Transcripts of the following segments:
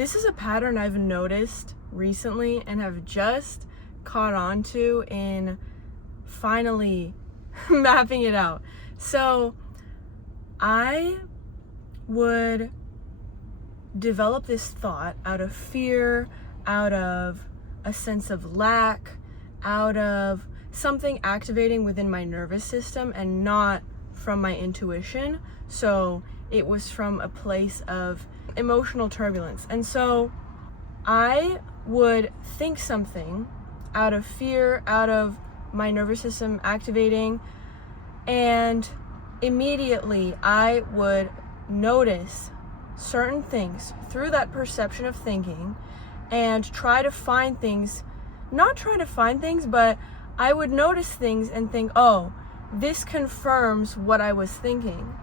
This is a pattern I've noticed recently and have just caught on to in finally mapping it out. So I would develop this thought out of fear, out of a sense of lack, out of something activating within my nervous system and not from my intuition. So it was from a place of emotional turbulence. And so I would think something out of fear, out of my nervous system activating, and immediately I would notice certain things through that perception of thinking and try to find things, not try to find things, but I would notice things and think, oh, this confirms what I was thinking.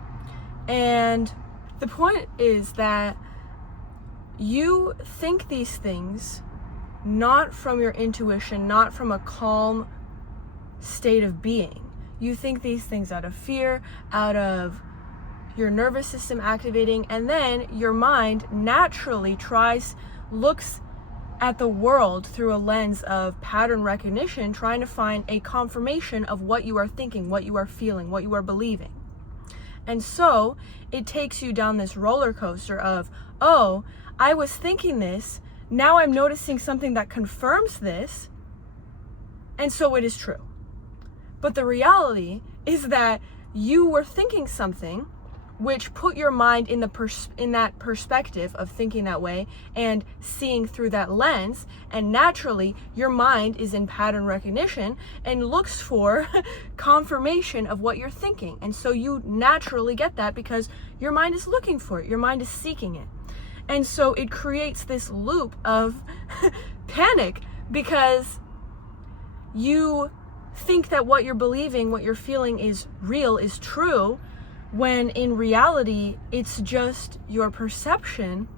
And the point is that you think these things not from your intuition, not from a calm state of being. You think these things out of fear, out of your nervous system activating, and then your mind naturally looks at the world through a lens of pattern recognition, trying to find a confirmation of what you are thinking, what you are feeling, what you are believing. And so it takes you down this roller coaster of, oh, I was thinking this, now I'm noticing something that confirms this, and so it is true. But the reality is that you were thinking something which put your mind in that perspective of thinking that way and seeing through that lens, and naturally your mind is in pattern recognition and looks for confirmation of what you're thinking. And so you naturally get that because your mind is looking for it, your mind is seeking it. And so it creates this loop of panic because you think that what you're believing, what you're feeling is real, is true, when in reality it's just your perception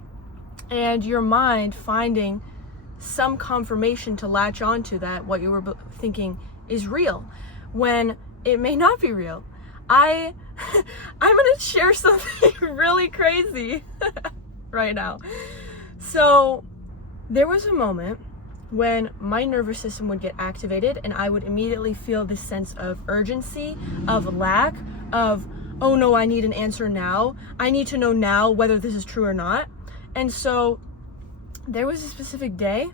and your mind finding some confirmation to latch onto that what you were thinking is real when it may not be real. I'm gonna share something really crazy right now. So there was a moment when my nervous system would get activated and I would immediately feel this sense of urgency, of lack, of, oh no, I need an answer now. I need to know now whether this is true or not. And so there was a specific day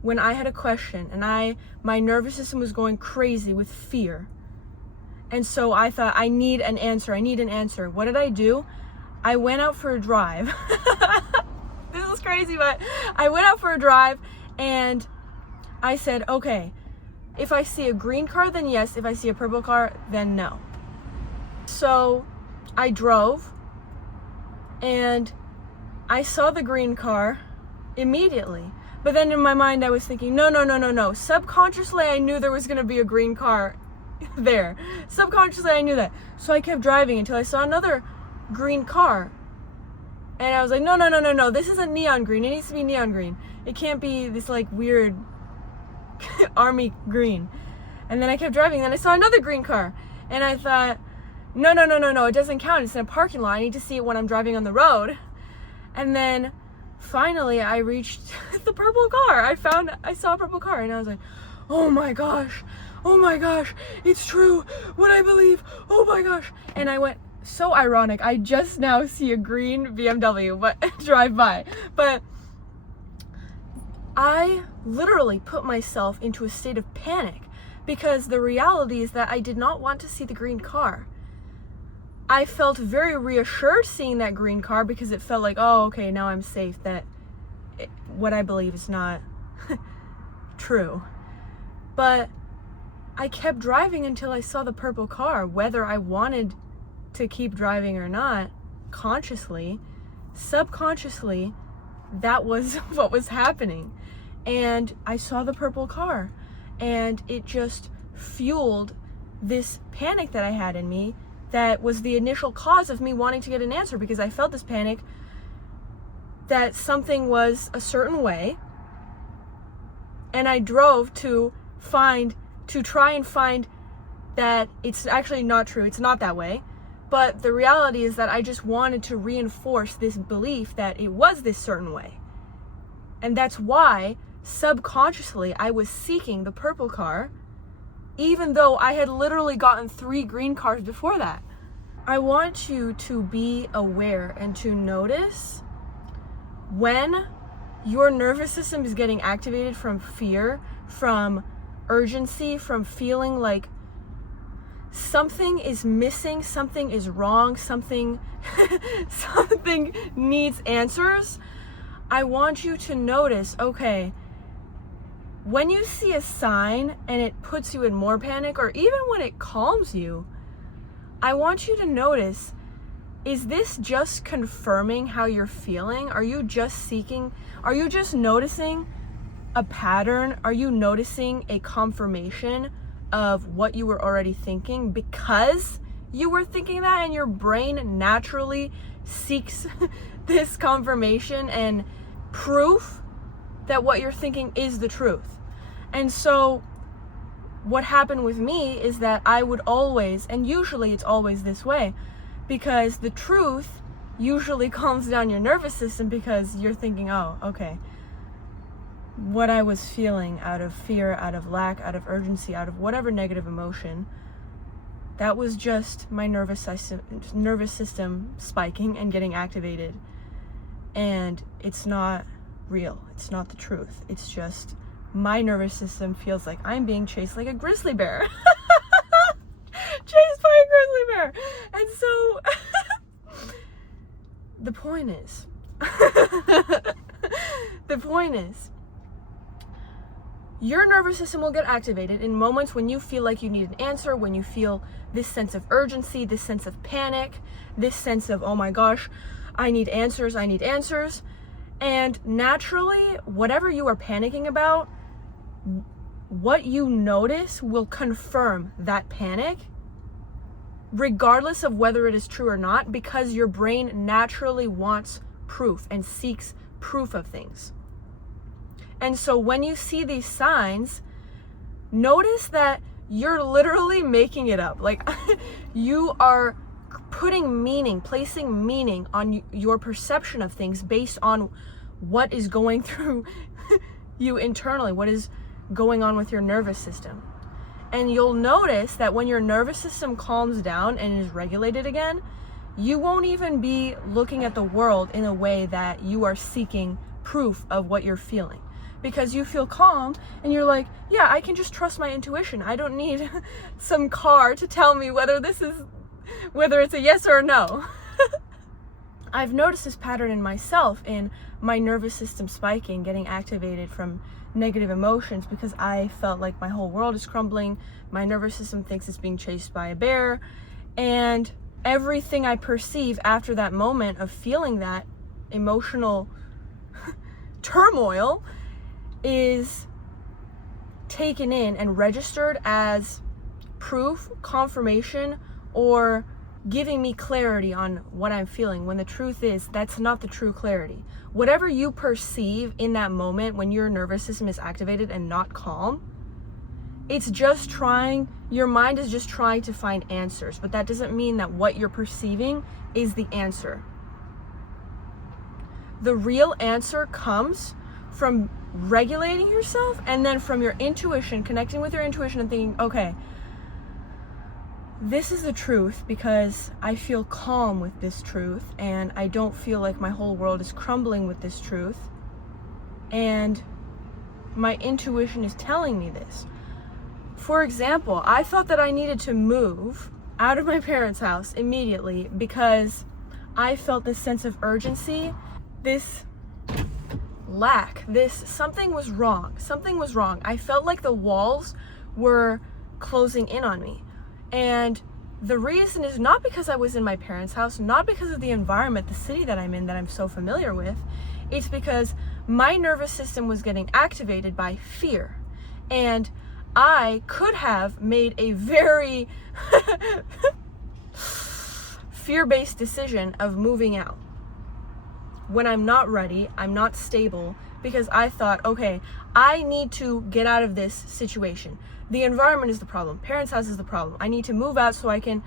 when I had a question and my nervous system was going crazy with fear. And so I thought, I need an answer. What did I do? I went out for a drive. This is crazy, but I went out for a drive and I said, okay, if I see a green car, then yes. If I see a purple car, then no. So I drove and I saw the green car immediately. But then in my mind I was thinking, no. Subconsciously I knew there was going to be a green car there. Subconsciously I knew that. So I kept driving until I saw another green car. And I was like, no. This isn't neon green. It needs to be neon green. It can't be this like weird army green. And then I kept driving. Then I saw another green car. And I thought, no. It doesn't count. It's in a parking lot. I need to see it when I'm driving on the road. And then finally I reached the purple car. I saw a purple car. And I was like, oh my gosh. It's true. What I believe. Oh my gosh. And I went, so ironic. I just now see a green BMW, but drive by. But I literally put myself into a state of panic because the reality is that I did not want to see the green car. I felt very reassured seeing that green car because it felt like, oh, okay, now I'm safe, that what I believe is not true. But I kept driving until I saw the purple car, whether I wanted to keep driving or not, consciously, subconsciously, that was what was happening. And I saw the purple car and it just fueled this panic that I had in me that was the initial cause of me wanting to get an answer, because I felt this panic that something was a certain way, and I drove to try and find that it's actually not true, it's not that way, But the reality is that I just wanted to reinforce this belief that it was this certain way. And that's why subconsciously I was seeking the purple car, even though I had literally gotten 3 green cars before that. I want you to be aware and to notice when your nervous system is getting activated from fear, from urgency, from feeling like something is missing, something is wrong, something needs answers. I want you to notice, okay, when you see a sign and it puts you in more panic, or even when it calms you, I want you to notice, is this just confirming how you're feeling? Are you just noticing a pattern? Are you noticing a confirmation of what you were already thinking because you were thinking that, and your brain naturally seeks this confirmation and proof that what you're thinking is the truth? And so what happened with me is that I would always, and usually it's always this way, because the truth usually calms down your nervous system, because you're thinking, oh, okay, what I was feeling out of fear, out of lack, out of urgency, out of whatever negative emotion, that was just my nervous system spiking and getting activated. And it's not real. It's not the truth. It's just my nervous system feels like I'm being chased like a grizzly bear. Chased by a grizzly bear. And so the point is, your nervous system will get activated in moments when you feel like you need an answer, when you feel this sense of urgency, this sense of panic, this sense of, oh my gosh, I need answers. And naturally, whatever you are panicking about, what you notice will confirm that panic, regardless of whether it is true or not, because your brain naturally wants proof and seeks proof of things. And so when you see these signs, notice that you're literally making it up. Like you are putting meaning, placing meaning on your perception of things based on what is going through you internally, what is going on with your nervous system. And you'll notice that when your nervous system calms down and is regulated again, you won't even be looking at the world in a way that you are seeking proof of what you're feeling. Because you feel calm and you're like, yeah, I can just trust my intuition. I don't need some car to tell me whether it's a yes or a no. I've noticed this pattern in myself, in my nervous system spiking, getting activated from negative emotions, because I felt like my whole world is crumbling. My nervous system thinks it's being chased by a bear. And everything I perceive after that moment of feeling that emotional turmoil is taken in and registered as proof, confirmation, or giving me clarity on what I'm feeling, when the truth is that's not the true clarity. Whatever you perceive in that moment when your nervous system is activated and not calm, it's just your mind is just trying to find answers, but that doesn't mean that what you're perceiving is the answer. The real answer comes from regulating yourself, and then from your intuition, connecting with your intuition and thinking, okay, this is the truth because I feel calm with this truth, and I don't feel like my whole world is crumbling with this truth, and my intuition is telling me this. For example, I thought that I needed to move out of my parents' house immediately because I felt this sense of urgency, this lack, something was wrong. I felt like the walls were closing in on me. And the reason is not because I was in my parents' house, not because of the environment, the city that I'm in, that I'm so familiar with. It's because my nervous system was getting activated by fear. And I could have made a very fear-based decision of moving out when I'm not ready, I'm not stable, because I thought, okay, I need to get out of this situation. The environment is the problem. Parents' house is the problem. I need to move out so I can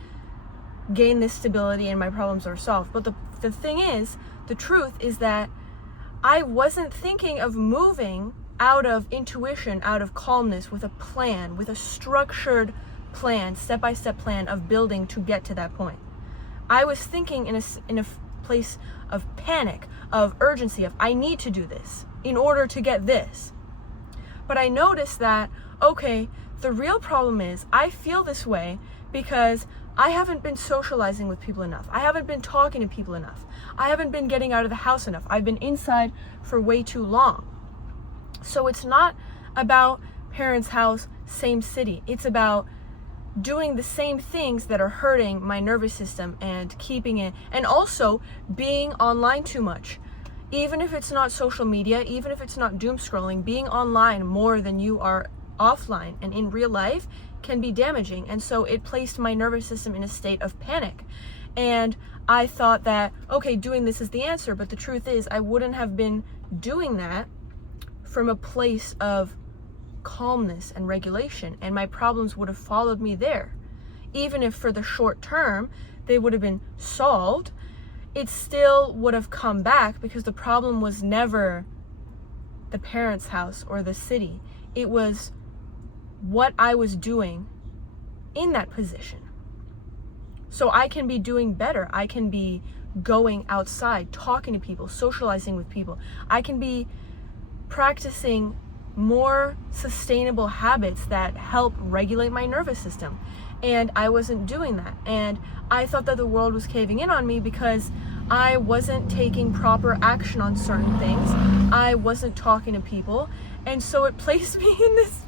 gain this stability and my problems are solved. But the thing is, the truth is that I wasn't thinking of moving out of intuition, out of calmness, with a plan, with a structured plan, step-by-step plan of building to get to that point. I was thinking in a place of panic, of urgency, of I need to do this in order to get this. But I noticed that, okay, the real problem is I feel this way because I haven't been socializing with people enough. I haven't been talking to people enough. I haven't been getting out of the house enough. I've been inside for way too long. So it's not about parents' house, same city. It's about doing the same things that are hurting my nervous system and keeping it, and also being online too much. Even if it's not social media, even if it's not doom scrolling, being online more than you are offline and in real life can be damaging. And so it placed my nervous system in a state of panic. And I thought that, okay, doing this is the answer. But the truth is, I wouldn't have been doing that from a place of calmness and regulation, and my problems would have followed me there. Even if for the short term they would have been solved, it still would have come back because the problem was never the parents' house or the city. It was what I was doing in that position. So I can be doing better. I can be going outside, talking to people, socializing with people. I can be practicing more sustainable habits that help regulate my nervous system. And I wasn't doing that. And I thought that the world was caving in on me because I wasn't taking proper action on certain things. I wasn't talking to people. And so it placed me in this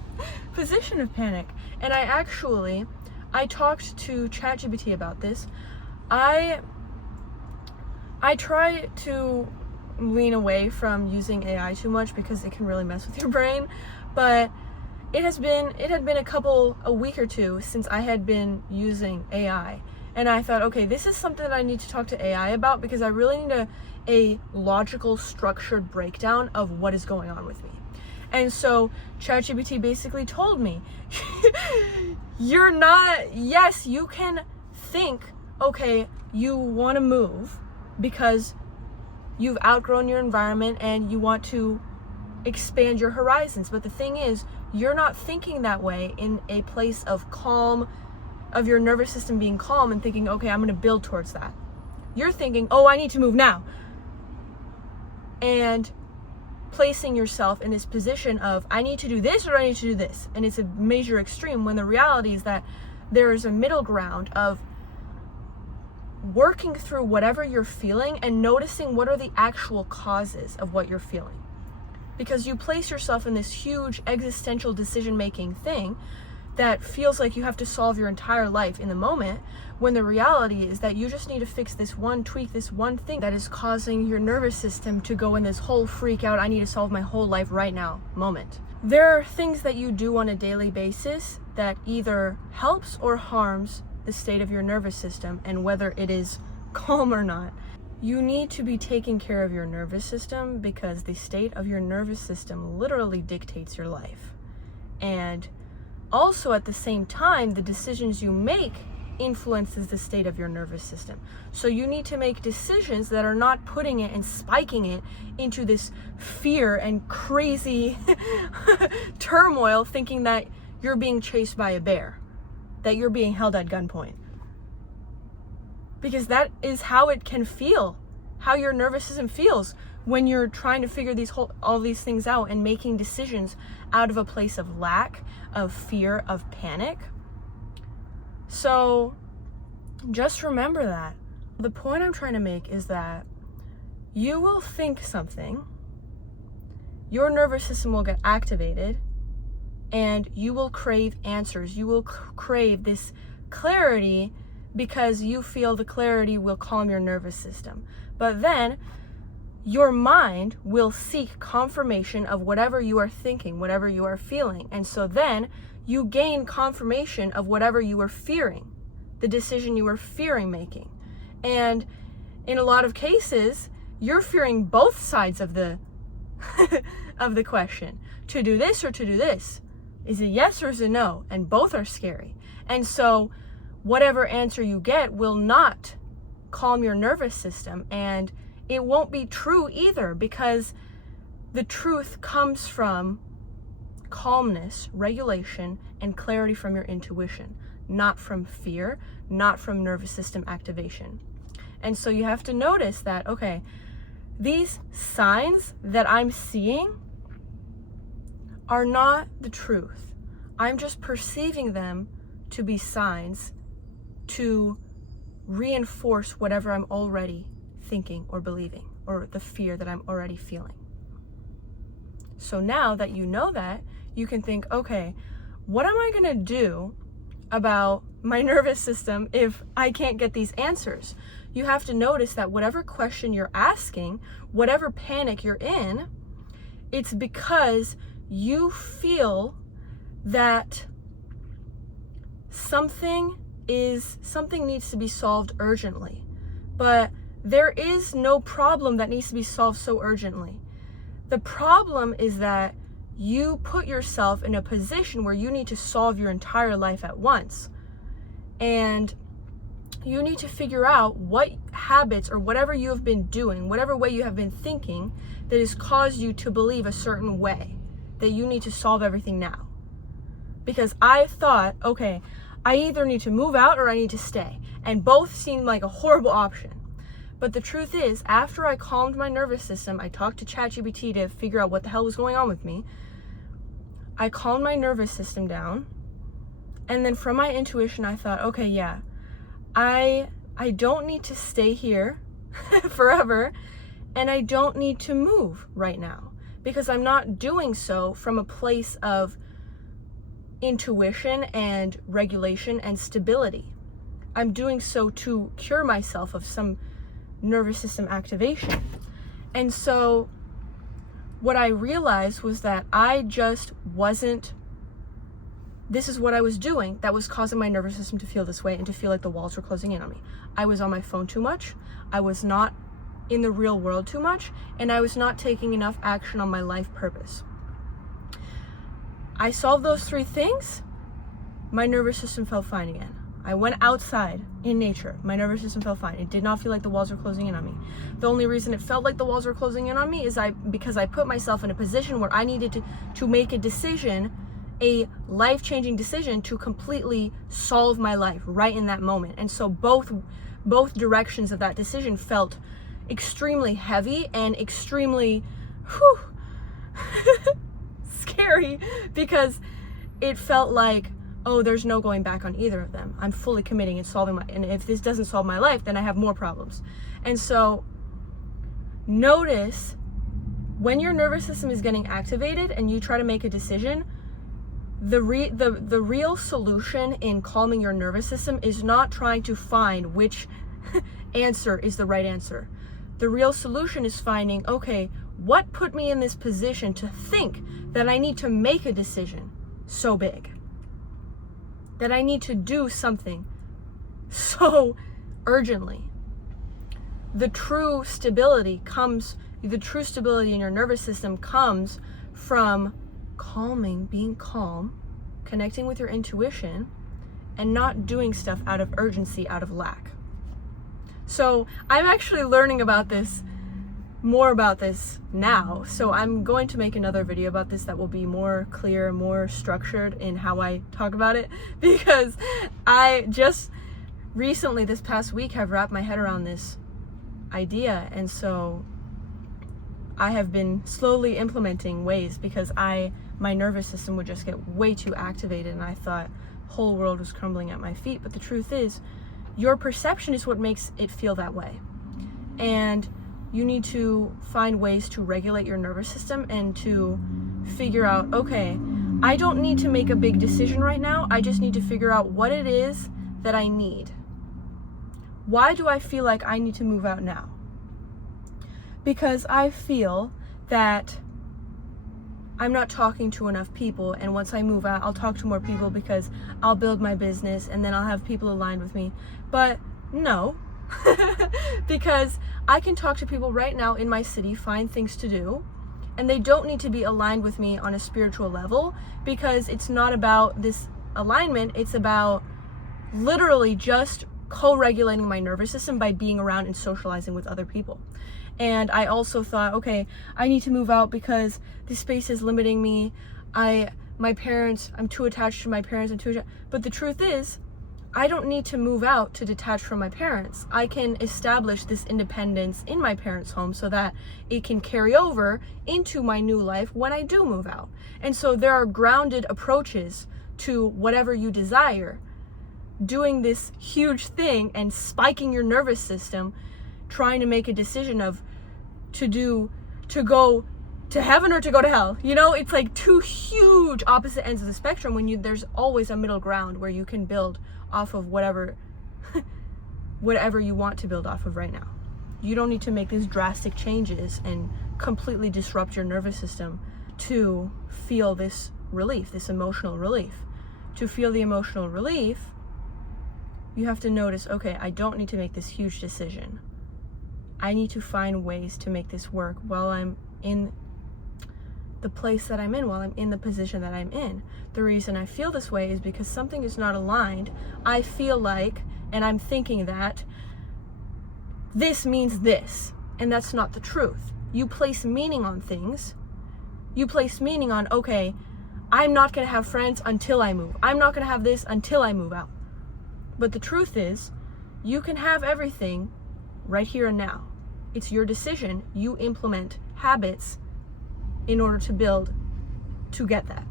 position of panic. And I talked to ChatGPT about this. I try to lean away from using AI too much because it can really mess with your brain, but it had been a week or two since I had been using AI, and I thought, okay, this is something that I need to talk to AI about because I really need a logical, structured breakdown of what is going on with me. And so ChatGPT basically told me, yes, you can think, okay, you want to move because you've outgrown your environment and you want to expand your horizons. But the thing is, you're not thinking that way in a place of calm, of your nervous system being calm and thinking, okay, I'm going to build towards that. You're thinking, oh, I need to move now. And placing yourself in this position of, I need to do this or I need to do this. And it's a major extreme when the reality is that there is a middle ground of working through whatever you're feeling and noticing what are the actual causes of what you're feeling. Because you place yourself in this huge existential decision-making thing that feels like you have to solve your entire life in the moment, when the reality is that you just need to fix this one, tweak this one thing that is causing your nervous system to go in this whole freak out, I need to solve my whole life right now moment. There are things that you do on a daily basis that either helps or harms the state of your nervous system, and whether it is calm or not. You need to be taking care of your nervous system because the state of your nervous system literally dictates your life. And also at the same time, the decisions you make influences the state of your nervous system. So you need to make decisions that are not putting it and spiking it into this fear and crazy turmoil, thinking that you're being chased by a bear, that you're being held at gunpoint. Because that is how it can feel, how your nervous system feels when you're trying to figure all these things out and making decisions out of a place of lack, of fear, of panic. So just remember that. The point I'm trying to make is that you will think something, your nervous system will get activated, and you will crave answers. You will crave this clarity because you feel the clarity will calm your nervous system. But then your mind will seek confirmation of whatever you are thinking, whatever you are feeling. And so then you gain confirmation of whatever you are fearing, the decision you are fearing making. And in a lot of cases, you're fearing both sides of the of the question. To do this or to do this. Is it yes or is it no? And both are scary. And so whatever answer you get will not calm your nervous system, and it won't be true either, because the truth comes from calmness, regulation, and clarity from your intuition, not from fear, not from nervous system activation. And so you have to notice that, okay, these signs that I'm seeing are not the truth. I'm just perceiving them to be signs to reinforce whatever I'm already thinking or believing, or the fear that I'm already feeling. So now that you know that, you can think, okay, what am I gonna do about my nervous system if I can't get these answers? You have to notice that whatever question you're asking, whatever panic you're in, it's because you feel that something needs to be solved urgently. But there is no problem that needs to be solved so urgently. The problem is that you put yourself in a position where you need to solve your entire life at once. And you need to figure out what habits or whatever you have been doing, whatever way you have been thinking, that has caused you to believe a certain way, that you need to solve everything now. Because I thought, okay, I either need to move out or I need to stay. And both seemed like a horrible option. But the truth is, after I calmed my nervous system, I talked to ChatGPT to figure out what the hell was going on with me. I calmed my nervous system down. And then from my intuition, I thought, okay, yeah, I don't need to stay here forever. And I don't need to move right now, because I'm not doing so from a place of intuition and regulation and stability. I'm doing so to cure myself of some nervous system activation. And so what I realized was that this is what I was doing that was causing my nervous system to feel this way and to feel like the walls were closing in on me. I was on my phone too much. I was not in the real world too much, and I was not taking enough action on my life purpose. I solved those three things, my nervous system felt fine again. I went outside in nature, my nervous system felt fine. It did not feel like the walls were closing in on me. The only reason it felt like the walls were closing in on me is because I put myself in a position where I needed to make a decision, a life-changing decision, to completely solve my life right in that moment. And so both directions of that decision felt extremely heavy and extremely scary, because it felt like, oh, there's no going back on either of them. I'm fully committing and solving and if this doesn't solve my life, then I have more problems. And so notice when your nervous system is getting activated and you try to make a decision, the real solution in calming your nervous system is not trying to find which answer is the right answer. The real solution is finding, okay, what put me in this position to think that I need to make a decision so big? That I need to do something so urgently? The true stability in your nervous system comes from being calm, connecting with your intuition, and not doing stuff out of urgency, out of lack. So I'm actually learning more about this now. So I'm going to make another video about this that will be more clear, more structured in how I talk about it, because I just recently, this past week, have wrapped my head around this idea. And so I have been slowly implementing ways, because my nervous system would just get way too activated and I thought whole world was crumbling at my feet. But the truth is, your perception is what makes it feel that way. And you need to find ways to regulate your nervous system and to figure out, okay, I don't need to make a big decision right now. I just need to figure out what it is that I need. Why do I feel like I need to move out now? Because I feel that I'm not talking to enough people, and once I move out, I'll talk to more people because I'll build my business and then I'll have people aligned with me. But no, because I can talk to people right now in my city, find things to do, and they don't need to be aligned with me on a spiritual level, because it's not about this alignment, it's about literally just co-regulating my nervous system by being around and socializing with other people. And I also thought, okay, I need to move out because this space is limiting me. I'm too attached to my parents. But the truth is, I don't need to move out to detach from my parents. I can establish this independence in my parents' home so that it can carry over into my new life when I do move out. And so there are grounded approaches to whatever you desire. Doing this huge thing and spiking your nervous system, trying to make a decision of to go to heaven or to go to hell. You know, it's like two huge opposite ends of the spectrum when there's always a middle ground where you can build off of whatever you want to build off of right now. You don't need to make these drastic changes and completely disrupt your nervous system to feel this relief, this emotional relief. To feel the emotional relief, you have to notice, okay, I don't need to make this huge decision. I need to find ways to make this work while I'm in the place that I'm in, while I'm in the position that I'm in. The reason I feel this way is because something is not aligned. I feel like, and I'm thinking that this means this, and that's not the truth. You place meaning on things. You place meaning on, okay, I'm not going to have friends until I move. I'm not going to have this until I move out. But the truth is, you can have everything right here and now. It's your decision. You implement habits in order to build to get that.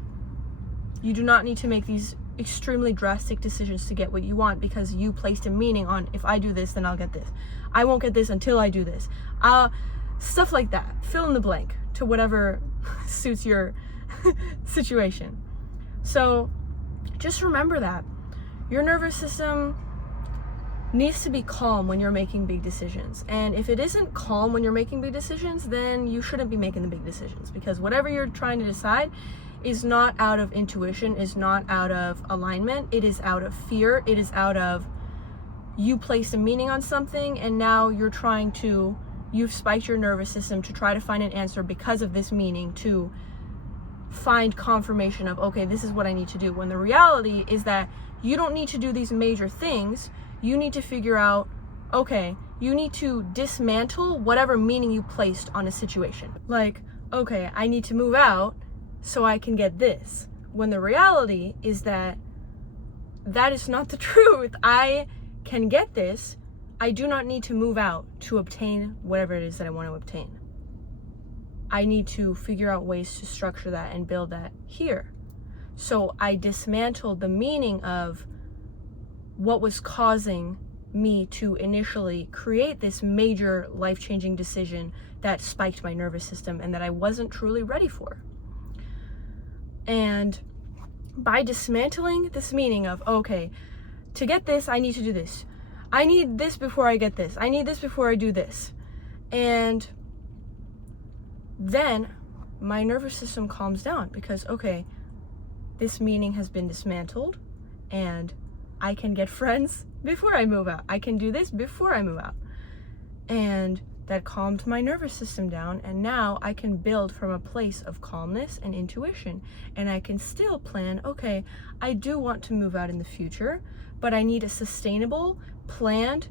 You do not need to make these extremely drastic decisions to get what you want because you placed a meaning on, if I do this, then I'll get this. I won't get this until I do this. Stuff like that. Fill in the blank to whatever suits your situation. So just remember that your nervous system needs to be calm when you're making big decisions. And if it isn't calm when you're making big decisions, then you shouldn't be making the big decisions, because whatever you're trying to decide is not out of intuition, is not out of alignment. It is out of fear. It is out of you placed a meaning on something and now you've spiked your nervous system to try to find an answer because of this meaning, to find confirmation of, okay, this is what I need to do. When the reality is that you don't need to do these major things. You need to figure out, okay, you need to dismantle whatever meaning you placed on a situation. Like, okay, I need to move out so I can get this. When the reality is that is not the truth. I can get this. I do not need to move out to obtain whatever it is that I want to obtain. I need to figure out ways to structure that and build that here. So I dismantled the meaning of what was causing me to initially create this major life-changing decision that spiked my nervous system and that I wasn't truly ready for. And by dismantling this meaning of, okay, to get this, I need to do this. I need this before I get this. I need this before I do this. And then my nervous system calms down because, okay, this meaning has been dismantled and I can get friends before I move out. I can do this before I move out. And that calmed my nervous system down. And now I can build from a place of calmness and intuition. And I can still plan, okay, I do want to move out in the future, but I need a sustainable, planned,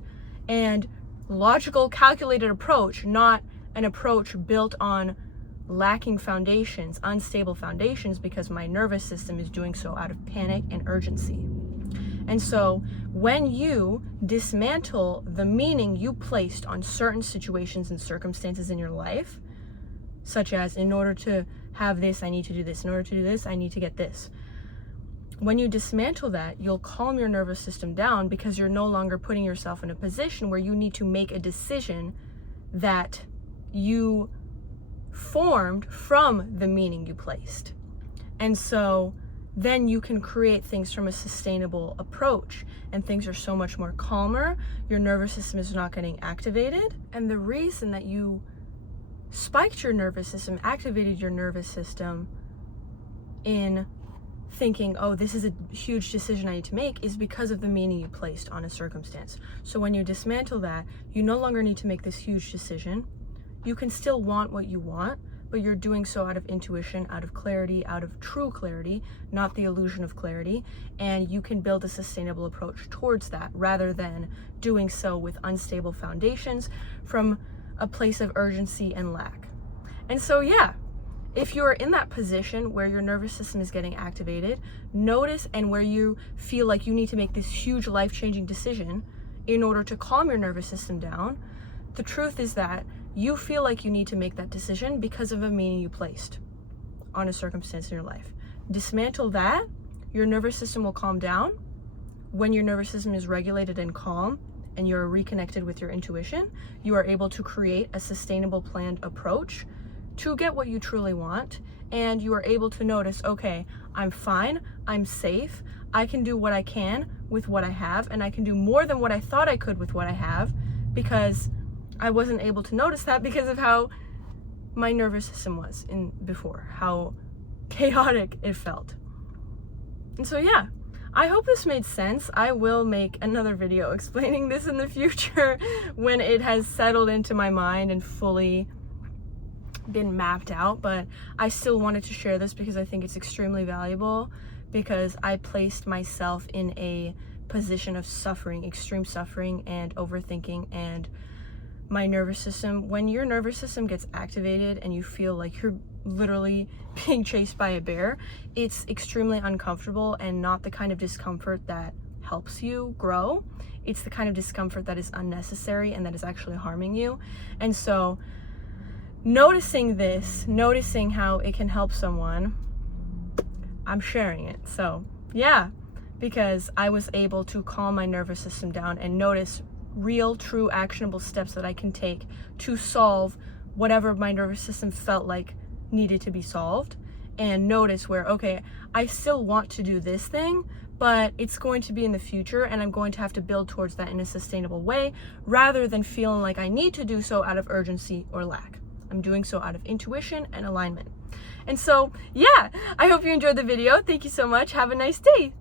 and logical, calculated approach, not an approach built on lacking foundations, unstable foundations, because my nervous system is doing so out of panic and urgency. And so when you dismantle the meaning you placed on certain situations and circumstances in your life, such as, in order to have this, I need to do this. In order to do this, I need to get this. When you dismantle that, you'll calm your nervous system down because you're no longer putting yourself in a position where you need to make a decision that you formed from the meaning you placed. And so then you can create things from a sustainable approach, and things are so much more calmer. Your nervous system is not getting activated. And the reason that you spiked your nervous system, activated your nervous system in thinking, oh, this is a huge decision I need to make, is because of the meaning you placed on a circumstance. So when you dismantle that, you no longer need to make this huge decision. You can still want what you want, but you're doing so out of intuition, out of clarity, out of true clarity, not the illusion of clarity, and you can build a sustainable approach towards that rather than doing so with unstable foundations from a place of urgency and lack. And so, yeah, if you're in that position where your nervous system is getting activated, notice, and where you feel like you need to make this huge life-changing decision in order to calm your nervous system down, the truth is that you feel like you need to make that decision because of a meaning you placed on a circumstance in your life. Dismantle that, your nervous system will calm down. When your nervous system is regulated and calm and you're reconnected with your intuition, you are able to create a sustainable, planned approach to get what you truly want, and you are able to notice, okay, I'm fine, I'm safe, I can do what I can with what I have, and I can do more than what I thought I could with what I have, because I wasn't able to notice that because of how my nervous system was in before, how chaotic it felt. And so yeah, I hope this made sense. I will make another video explaining this in the future when it has settled into my mind and fully been mapped out, but I still wanted to share this because I think it's extremely valuable, because I placed myself in a position of suffering, extreme suffering and overthinking, and my nervous system, when your nervous system gets activated and you feel like you're literally being chased by a bear, it's extremely uncomfortable and not the kind of discomfort that helps you grow. It's the kind of discomfort that is unnecessary and that is actually harming you. And so noticing this, noticing how it can help someone, I'm sharing it. So yeah, because I was able to calm my nervous system down and notice real, true, actionable steps that I can take to solve whatever my nervous system felt like needed to be solved, and notice where, okay, I still want to do this thing, but it's going to be in the future and I'm going to have to build towards that in a sustainable way rather than feeling like I need to do so out of urgency or lack. I'm doing so out of intuition and alignment. And so, yeah, I hope you enjoyed the video. Thank you so much. Have a nice day.